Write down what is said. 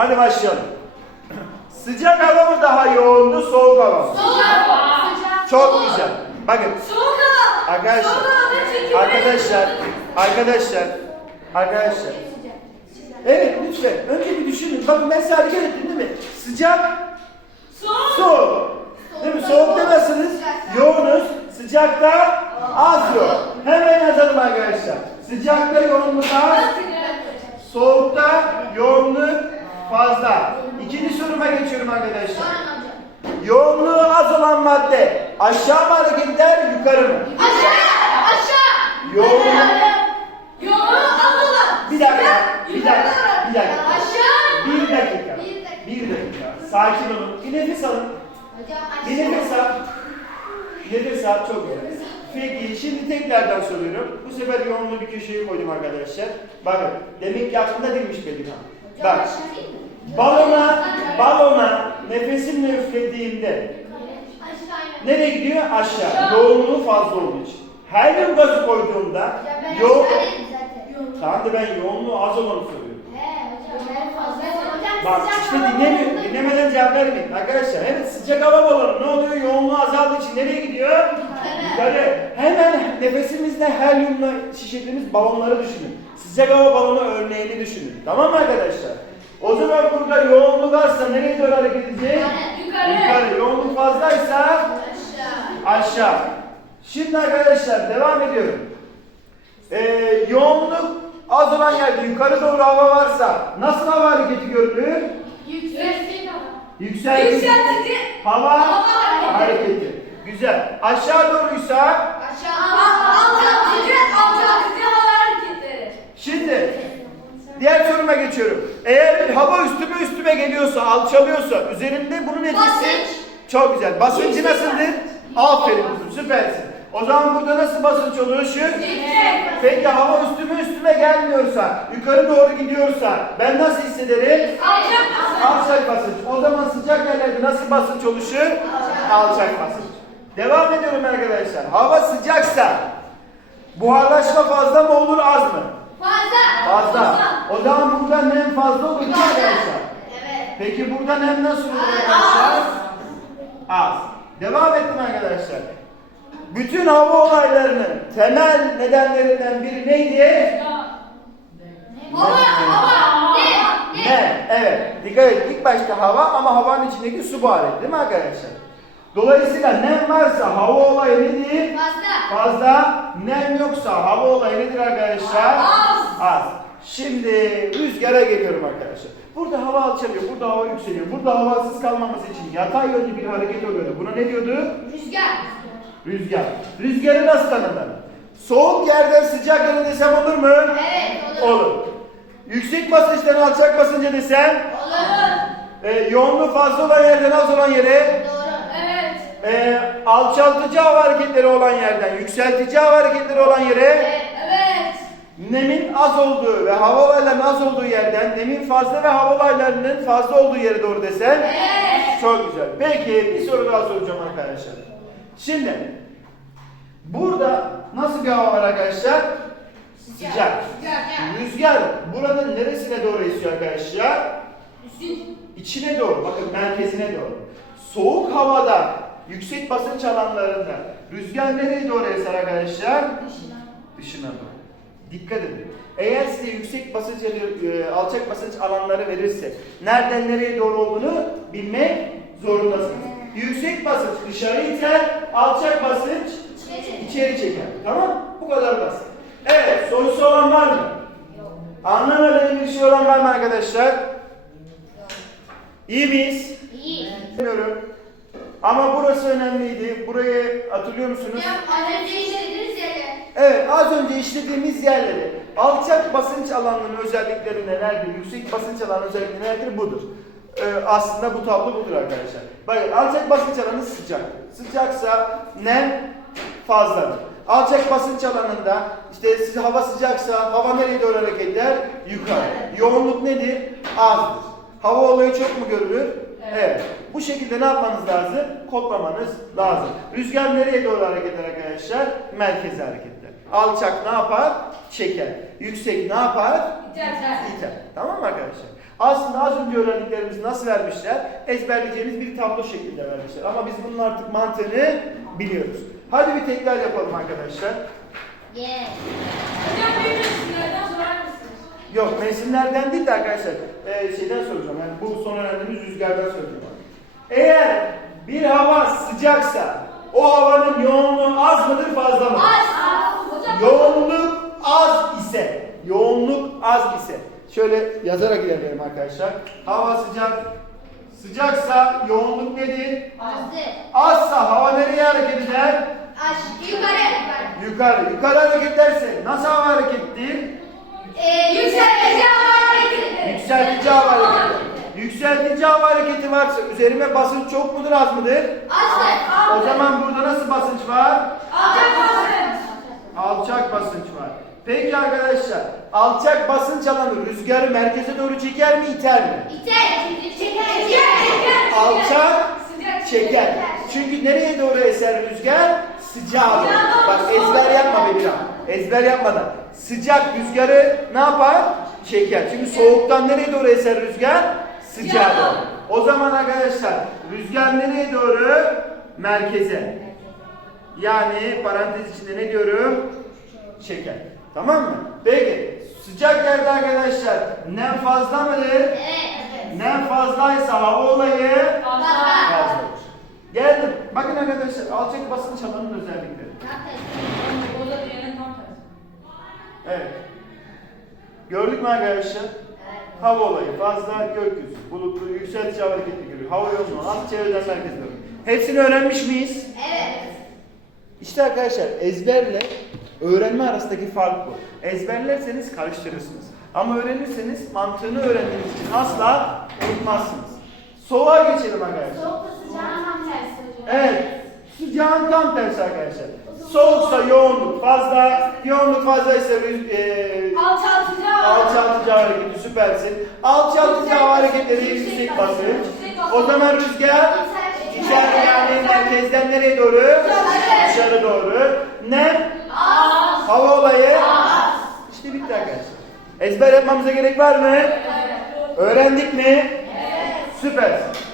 Hadi başlayalım. Sıcak hava mı daha yoğundu, soğuk hava mı? Soğuk hava. Çok Soğuk. güzel. Bakın Soğuk hava. arkadaşlar, Soğuk hava arkadaşlar, arkadaşlar, arkadaşlar. Evet lütfen önce bir düşünün. Bakın ben size hareket ettim değil mi? Sıcak, Soğuk. soğuk. Değil mi? Soğukta nasılsınız? Yoğunuz. Sıcakta az yoğun. Hemen yazalım arkadaşlar. Sıcakta yoğunluk az, soğukta yoğunluk fazla. İkinci soruma geçiyorum arkadaşlar. Yoğunluğu az olan madde aşağı mı hareket eder, yukarı mı? Aşağı. Aşağı. Yoğunluğu Yoğun az olan. Bir dakika, bir dakika, bir dakika. Aşağı. bir dakika. Bir dakika. Sakin olun. Bir nefes alın. Bir nefes al. Nefes al. Çok güzel. Peki şimdi tekrardan soruyorum. Bu sefer yoğunluğu bir köşeye koydum arkadaşlar. Bakın demek ki aklımda değilmiş Bedirhan. Bak balona, balona nefesimle üflediğimde nereye gidiyor? Aşağı. Yoğunluğu fazla olduğu için. Helyum gazı koyduğumda yoğun... Tamam da ben yoğunluğu az olanı soruyorum. Bak işte dinlemiyor, dinlemeden cevap vermeyin. Arkadaşlar evet sıcak hava balonu ne oluyor? Yoğunluğu azaldığı için nereye gidiyor? Yukarı. Hemen nefesimizle helyumla şişirdiğimiz balonları düşünün. Sıcak hava balonu örneğini düşünün. Tamam mı arkadaşlar? O zaman burada yoğunluk azsa nereye doğru hareket edecek? Yukarı. Yukarı. Yoğunluk fazlaysa aşağı. Şimdi arkadaşlar devam ediyorum. Ee, yoğunluk az olan yerde yukarı doğru hava varsa nasıl hava hareketi görülür? Yükseltici Yükseltici. hava Hava hareketi. hareketi. Güzel. Aşağı doğruysa Alçaltıcı, alçaltıcı hava hareketleri. şimdi diğer soruma geçiyorum. Eğer hava üstüme üstüme geliyorsa, alçalıyorsa üzerinde bunun etkisi Basınç. çok güzel. Basıncı nasıldır? Aferin kızım süpersin. O zaman burada nasıl basınç oluşur? Yüksek. Peki hava üstüme üstüme gelmiyorsa, yukarı doğru gidiyorsa ben nasıl hissederim? Alçak basınç. Alçak basınç. O zaman sıcak yerlerde nasıl basınç oluşur? Alçak basınç. Devam ediyorum arkadaşlar. Hava sıcaksa buharlaşma fazla mı olur az mı? Fazla. Fazla. O zaman burada nem fazla olur değil mi arkadaşlar? Evet. Peki burada nem nasıl olur Az. arkadaşlar? Az. Devam ettim arkadaşlar. Bütün hava olaylarının temel nedenlerinden biri neydi? Hava, hava. Ne? Ne? Evet. Dikkat edin. İlk başta hava ama havanın içindeki su buharı değil mi arkadaşlar? Dolayısıyla nem varsa hava olayı nedir? Fazla. Fazla. Nem yoksa hava olayı nedir arkadaşlar? Az. Az. Şimdi rüzgara geliyorum arkadaşlar. Burada hava alçalıyor, burada hava yükseliyor. Burada havasız kalmaması için yatay yönlü bir hareket oluyordu. Buna ne diyordu? Rüzgar. Rüzgar. Rüzgarı nasıl tanımlar? Soğuk yerden sıcak yere desem olur mu? Evet, olur. Olur. Yüksek basınçtan alçak basınca desem, Olur. e, yoğunluğu fazla olan yerden az olan yere, Doğru. E, alçaltıcı hava hareketleri olan yerden yükseltici hava hareketleri olan yere, Evet. nemin az olduğu ve hava olaylarının az olduğu yerden nemin fazla ve hava olaylarının fazla olduğu yere doğru desem, Evet. çok güzel. Peki bir soru daha soracağım arkadaşlar. Şimdi burada nasıl bir hava var arkadaşlar? Sıcak. Sıcak. Rüzgar buranın neresine doğru esiyor arkadaşlar? İçine doğru, bakın merkezine doğru. Soğuk havada, yüksek basınç alanlarında rüzgar nereye doğru eser arkadaşlar? Dışına doğru. Dikkat edin. Eğer size yüksek basınç, e, alçak basınç alanları verirse nereden nereye doğru olduğunu bilmek zorundasınız. Yüksek basınç dışarı iter, alçak basınç içeri çeker. Tamam? Bu kadar basit. Evet, sorusu olan var mı? Anlamadığım bir şey olan var mı arkadaşlar? İyi miyiz? İyi. Bilmiyorum. Ama burası önemliydi. Burayı hatırlıyor musunuz? Hocam az önce işlediğiniz yere. Evet, az önce işlediğimiz yerleri alçak basınç alanının özellikleri nelerdir? Yüksek basınç alanının özellikleri nelerdir? Budur. Ee, aslında bu tablo budur arkadaşlar. Bakın alçak basınç alanı sıcak. Sıcaksa nem fazladır. Alçak basınç alanında işte siz hava sıcaksa hava nereye doğru hareket eder? Yukarı. Yoğunluk nedir? Azdır. Hava olayı çok mu görülür? Evet. Bu şekilde ne yapmanız lazım? Kodlamanız lazım. Rüzgar nereye doğru hareket eder arkadaşlar? Merkeze hareket eder. Alçak ne yapar? Çeker. Yüksek ne yapar? İter, iter. Tamam mı arkadaşlar? Aslında az önce öğrendiklerimizi nasıl vermişler? Ezberleyeceğimiz bir tablo şeklinde vermişler. Ama biz bunun artık mantığını biliyoruz. Hadi bir tekrar yapalım arkadaşlar. Yes. Yok mevsimlerden değil de arkadaşlar e, şeyden soracağım. Yani bu son öğrendiğimiz rüzgardan soracağım. Eğer bir hava sıcaksa o havanın yoğunluğu az mıdır fazla mıdır? Az. Yoğunluk az ise, yoğunluk az ise. Şöyle yazarak ilerleyelim arkadaşlar. Hava sıcak, sıcaksa yoğunluk nedir? Azdı. Azsa hava nereye hareket eder? Aş. Yukarı. Yukarı. Yukarı hareket ederse nasıl hava harekettir? Ee, yükseltici hava hareketi. Yükseltici hava hareketi. Yükseltici hava hareketi varsa üzerime basınç çok mudur az mıdır? Azdı. O zaman burada nasıl basınç var? Alçak basınç. Alçak basınç var. Peki arkadaşlar, alçak basınç alanı rüzgarı merkeze doğru çeker mi, iter mi? İter. Çeker. Çeker. Alçak çeker. Çünkü nereye doğru eser rüzgar? Sıcağa doğru. Bak ezber yapma Bebiram. Ezber yapmadan. Sıcak rüzgarı ne yapar? Çeker. Çünkü soğuktan nereye doğru eser rüzgar? Sıcağa doğru. O zaman arkadaşlar rüzgar nereye doğru? Merkeze. Yani parantez içinde ne diyorum? Çeker. Tamam mı? Peki sıcak yerde arkadaşlar nem fazla mıdır? Evet. Nem fazlaysa hava olayı Fazla. fazla olur. Geldim. Bakın arkadaşlar alçak basınç alanının özellikleri. O da diğerinin tam tersi. Evet. Gördük mü arkadaşlar? Hava olayı fazla gökyüzü, bulutlu, yükseltici hava hareketli görüyor. Hava yoğunluğu, az çevreden merkez. Hepsini öğrenmiş miyiz? Evet. İşte arkadaşlar ezberle öğrenme arasındaki fark bu. Ezberlerseniz karıştırırsınız. Ama öğrenirseniz mantığını öğrendiğiniz için asla unutmazsınız. Soğuğa geçelim arkadaşlar. Soğukta sıcağın tam tersi hocam. Evet. Sıcağın tam tersi arkadaşlar. Soğuksa yoğunluk fazla, yoğunluk fazlaysa e, Alçaltıcı alçaltıcı hareketi süpersin. Alçaltıcı hava hareketleri yüksek basınç. O zaman rüzgar dışarı yani merkezden nereye doğru? Dışarı doğru. Nem hava olayı. İşte bitti arkadaşlar. Ezber yapmamıza gerek var mı? Öğrendik mi? Evet. Süpersin.